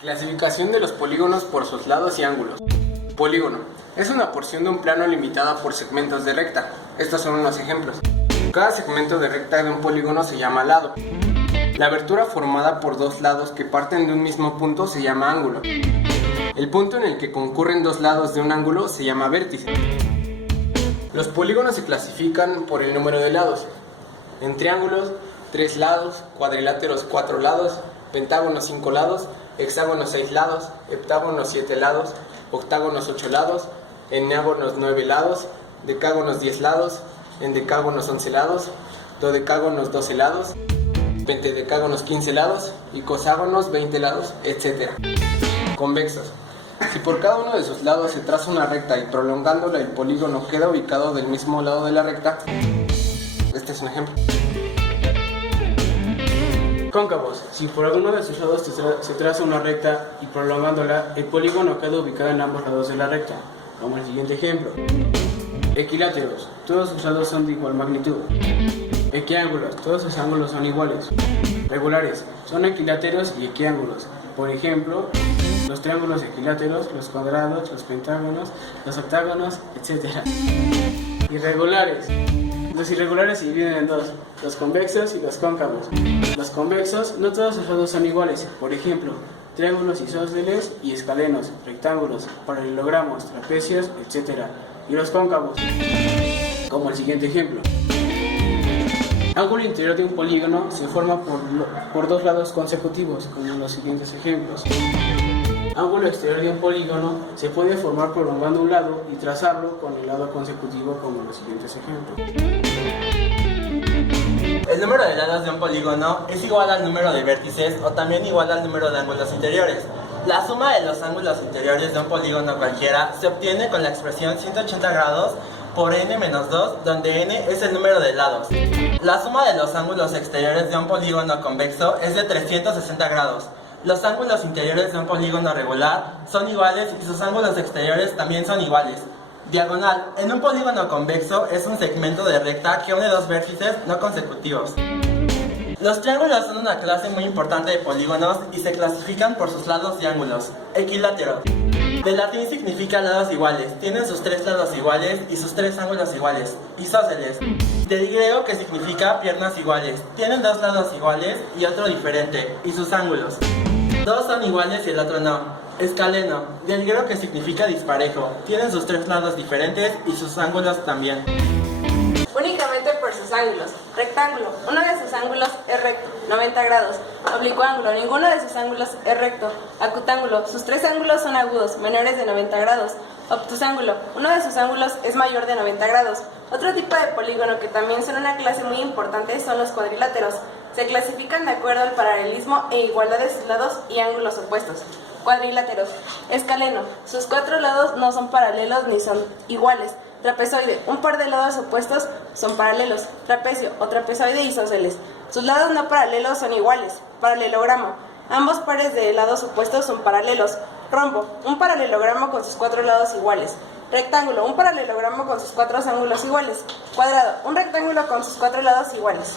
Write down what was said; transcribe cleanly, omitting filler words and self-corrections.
Clasificación de los polígonos por sus lados y ángulos. Polígono. Es una porción de un plano limitada por segmentos de recta. Estos son unos ejemplos. Cada segmento de recta de un polígono se llama lado. La abertura formada por dos lados que parten de un mismo punto se llama ángulo. El punto en el que concurren dos lados de un ángulo se llama vértice. Los polígonos se clasifican por el número de lados. En triángulos, 3 lados, cuadriláteros 4 lados, pentágonos 5 lados, hexágonos 6 lados, heptágonos 7 lados, octágonos 8 lados, eneágonos 9 lados, decágonos 10 lados, endecágonos 11 lados, dodecágonos 12 lados, pentadecágonos 15 lados y coságonos 20 lados, etc. Convexos. Si por cada uno de sus lados se traza una recta y prolongándola el polígono queda ubicado del mismo lado de la recta, este es un ejemplo. Cóncavos. Si por alguno de sus lados se traza una recta y prolongándola, el polígono queda ubicado en ambos lados de la recta, como el siguiente ejemplo. Equiláteros. Todos sus lados son de igual magnitud. Equiángulos. Todos sus ángulos son iguales. Regulares. Son equiláteros y equiángulos. Por ejemplo, los triángulos equiláteros, los cuadrados, los pentágonos, los octágonos, etc. Irregulares. Los irregulares se dividen en dos, los convexos y los cóncavos. Los convexos, no todos sus lados son iguales. Por ejemplo, triángulos isósceles y escalenos, rectángulos, paralelogramos, trapecios, etc. Y los cóncavos, como el siguiente ejemplo. Ángulo interior de un polígono se forma por dos lados consecutivos, como en los siguientes ejemplos. Ángulo exterior de un polígono se puede formar prolongando un lado y trazarlo con el lado consecutivo, como en los siguientes ejemplos. El número de lados de un polígono es igual al número de vértices o también igual al número de ángulos interiores. La suma de los ángulos interiores de un polígono cualquiera se obtiene con la expresión 180 grados por n menos 2, donde n es el número de lados. La suma de los ángulos exteriores de un polígono convexo es de 360 grados. Los ángulos interiores de un polígono regular son iguales y sus ángulos exteriores también son iguales. Diagonal. En un polígono convexo es un segmento de recta que une dos vértices no consecutivos. Los triángulos son una clase muy importante de polígonos y se clasifican por sus lados y ángulos. Equilátero. De latín significa lados iguales, tienen sus 3 lados iguales y sus 3 ángulos iguales. Isósceles. Del griego, que significa piernas iguales, tienen 2 lados iguales y otro diferente, y sus ángulos. 2 son iguales y el otro no. Escaleno. Del griego, que significa disparejo, tienen sus 3 lados diferentes y sus ángulos también. Únicamente por sus ángulos. Rectángulo. Uno de sus ángulos es recto, 90 grados. Oblicuángulo. Ninguno de sus ángulos es recto. Acutángulo. Sus 3 ángulos son agudos, menores de 90 grados. Obtusángulo. Uno de sus ángulos es mayor de 90 grados. Otro tipo de polígono que también son una clase muy importante son los cuadriláteros. Se clasifican de acuerdo al paralelismo e igualdad de sus lados y ángulos opuestos. Cuadriláteros. Escaleno. Sus 4 lados no son paralelos ni son iguales. Trapezoide. Un par de lados opuestos son paralelos. Trapecio o trapezoide isósceles. Sus lados no paralelos son iguales. Paralelogramo. Ambos pares de lados opuestos son paralelos. Rombo. Un paralelogramo con sus 4 lados iguales. Rectángulo. Un paralelogramo con sus 4 ángulos iguales. Cuadrado. Un rectángulo con sus 4 lados iguales.